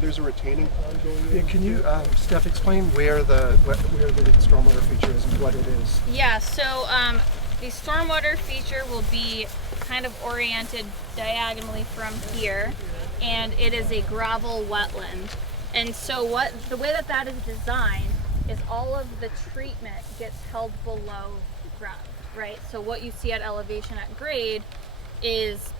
there's a retaining pond going in. Yeah, can you, Steph, explain where the stormwater feature is and what it is? Yeah, so the stormwater feature will be kind of oriented diagonally from here, and it is a gravel wetland. And so the way that is designed is all of the treatment gets held below ground, right? So what you see at elevation at grade is,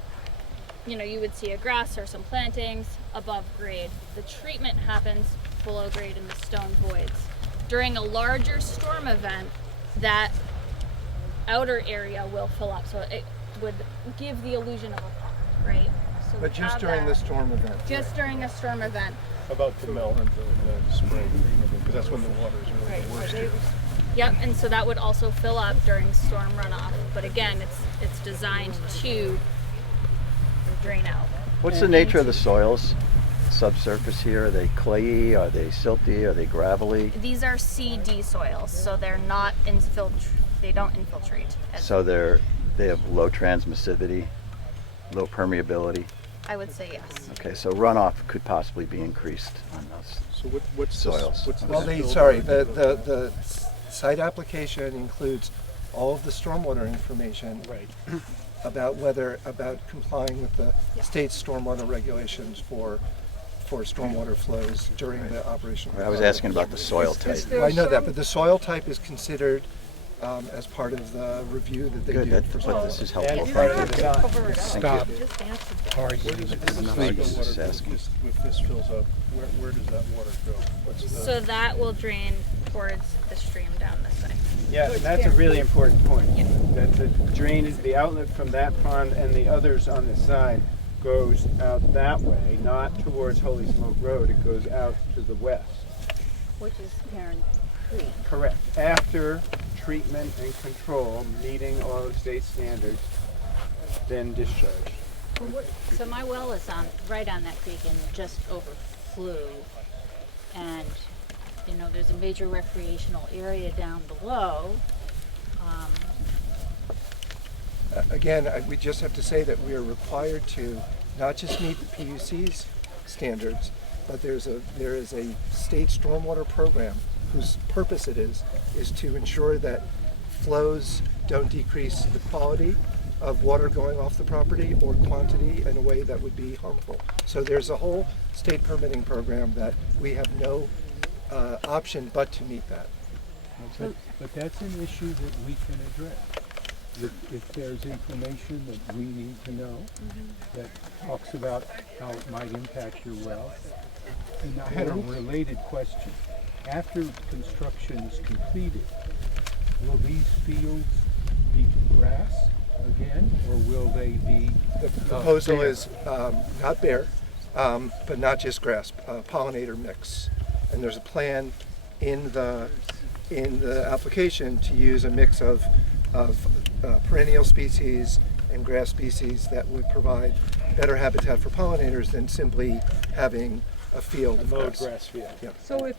you would see a grass or some plantings above grade. The treatment happens below grade in the stone voids. During a larger storm event, that outer area will fill up, so it would give the illusion of a pond, right? So But just during the storm event. Just during a storm event. About to melt in the spring, because that's when the water is really the worst. Yep, and so that would also fill up during storm runoff. But again, it's designed to drain out. What's the nature of the soils subsurface here? Are they clayey? Are they silty? Are they gravelly? These are CD soils, so they're not they don't infiltrate. So they have low transmissivity, low permeability. I would say yes. Okay, so runoff could possibly be increased on those. So what's soils? The site application includes all of the stormwater information. Right. About complying with the state stormwater regulations for stormwater flows during the operation. I was asking about the soil type. Well, I know that, but the soil type is considered as part of the review that they do. But this is helpful. Stop. If this fills up, where does that water go? So that will drain towards the stream down this way. Yeah, and that's a really important point. Yeah. That the drain is the outlet from that pond, and the others on the side goes out that way, not towards Holy Smoke Road. It goes out to the west. Which is Heron Creek. Correct. After treatment and control, meeting all of state standards, then discharge. So my well is right on that creek and just overflew, and there's a major recreational area down below. Again, we just have to say that we are required to not just meet the PUC's standards, but there is a state stormwater program whose purpose it is to ensure that flows don't decrease the quality of water going off the property or quantity in a way that would be harmful. So there's a whole state permitting program that we have no option but to meet that. But that's an issue that we can address. If there's information that we need to know that talks about how it might impact your well. And I had a related question. After construction is completed, will these fields be grass again, or will they be The proposal is not bare, but not just grass, pollinator mix. And there's a plan in the application to use a mix of perennial species and grass species that would provide better habitat for pollinators than simply having a field of mowed grass. grass field. Yeah. So if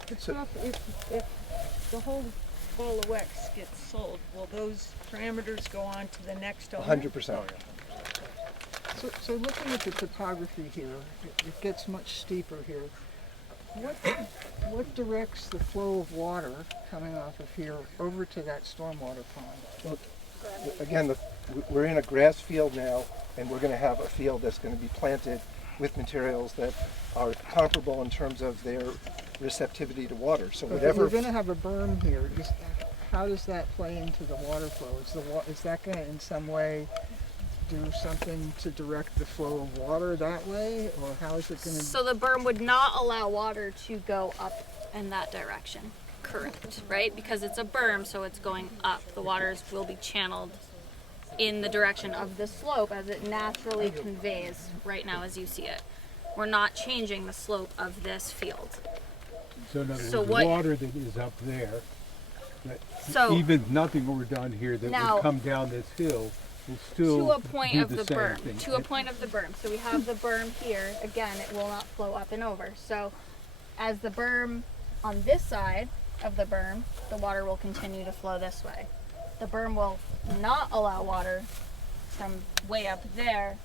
the whole ball of wax gets sold, will those parameters go on to the next owner? 100%. So looking at the topography here, it gets much steeper here. What directs the flow of water coming off of here over to that stormwater pond? Well, again, we're in a grass field now, and we're going to have a field that's going to be planted with materials that are comparable in terms of their receptivity to water. So whatever. We're going to have a berm here. How does that play into the water flow? Is that going to in some way do something to direct the flow of water that way, or how is it going to? So the berm would not allow water to go up in that direction. Correct, right? Because it's a berm, so it's going up. The waters will be channeled in the direction of the slope as it naturally conveys right now as you see it. We're not changing the slope of this field. So in other words, the water that is up there, even if nothing were done here that would come down this hill, will still to a point do of the berm. thing. To a point of the berm. So we have the berm here. Again, it will not flow up and over. So as the berm on this side of the berm, the water will continue to flow this way. The berm will not allow water from way up there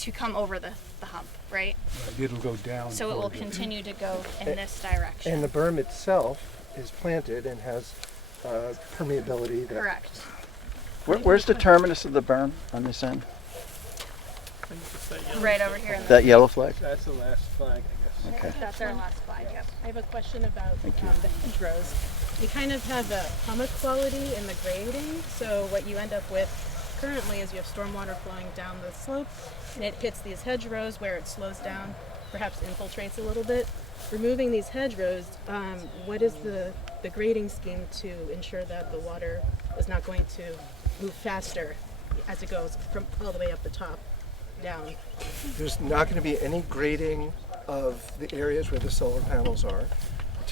to come over the hump, right? Right, it'll go down. So it will toward the- continue to go in this direction. And the berm itself is planted and has permeability that Correct. Where's the terminus of the berm on this end? Right over here in the, That yellow flag? That's the last flag, I guess. Okay. that's our last flag, yep. I have a question about Thank you. the hedgerows. You kind of have a hummock quality in the grading, so what you end up with currently is you have stormwater flowing down the slope, and it hits these hedgerows where it slows down, perhaps infiltrates a little bit. Removing these hedgerows, what is the grading scheme to ensure that the water is not going to move faster as it goes from all the way up the top down? there's not going to be any grading of the areas where the solar panels are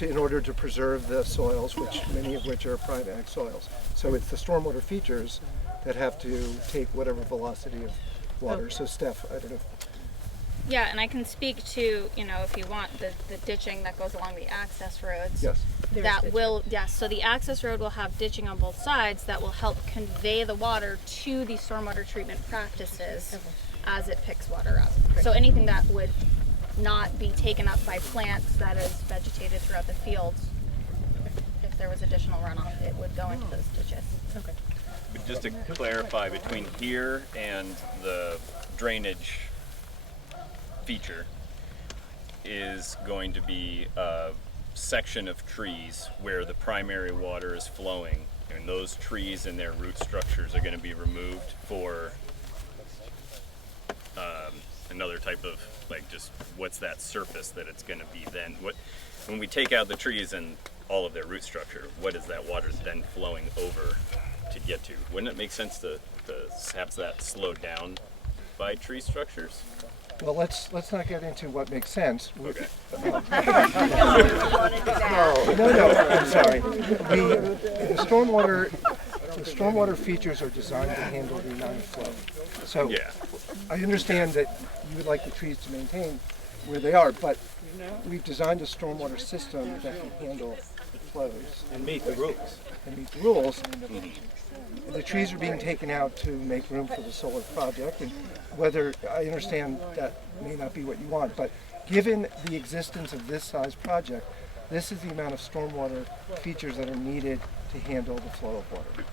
in order to preserve the soils, many of which are prime ag soils. So it's the stormwater features that have to take whatever velocity of water. So Steph, I don't know. Yeah, and I can speak to, if you want, the ditching that goes along the access roads. Yes. So the access road will have ditching on both sides that will help convey the water to the stormwater treatment practices as it picks water up. So anything that would not be taken up by plants that is vegetated throughout the fields, if there was additional runoff, it would go into those ditches. Okay. But just to clarify, between here and the drainage feature is going to be a section of trees where the primary water is flowing, and those trees and their root structures are going to be removed for another type of, just what's that surface that it's going to be then. When we take out the trees and all of their root structure, what is that water then flowing over to get to? Wouldn't it make sense to have that slowed down by tree structures? Well, let's not get into what makes sense. Okay. No, I'm sorry. The stormwater features are designed to handle the amount of flow. So Yeah. I understand that you would like the trees to maintain where they are, but we've designed a stormwater system that can handle flows And meet the rules. and meet the rules. The trees are being taken out to make room for the solar project, and whether, I understand that may not be what you want, but given the existence of this size project, this is the amount of stormwater features that are needed to handle the flow of water.